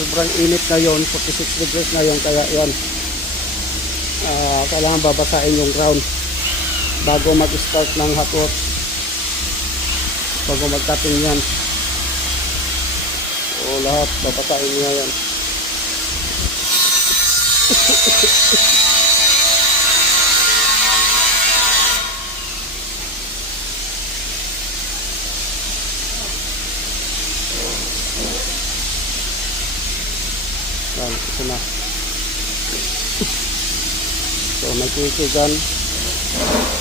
sobrang init ngayon, 46 degrees ngayon, kaya yan, kailangan babasahin yung ground bago mag-start ng hot work, bago mag-cutting yan. So lahat babasahin niya yan. Yan, ito na. So may kuikugan,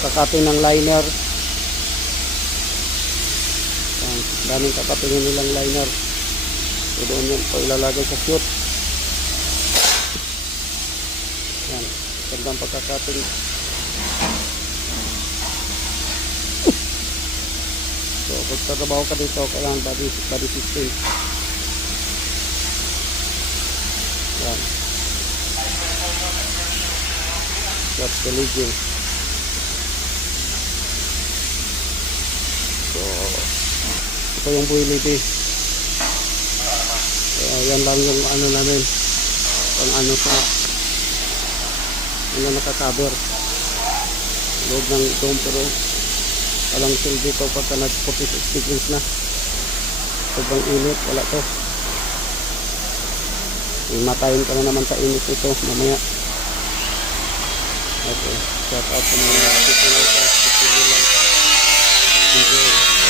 kakating ng liner. Yan, daming kakatingin nilang liner. So doon yun po ilalagay sa chute. Yan, gandang pagkakating. So pag trabaho ka dito, kailangan body system. Yan. That's the legging. So ito yung buhiliti. Yan lang yung ano namin, pang ano sa ano nakacover loob ng dome, pero walang silbi to pagka nag 46 degrees na, sobrang init, wala to. Matayin ka na naman sa init ito mamaya. Okay, shout out sa mga people like us, enjoy.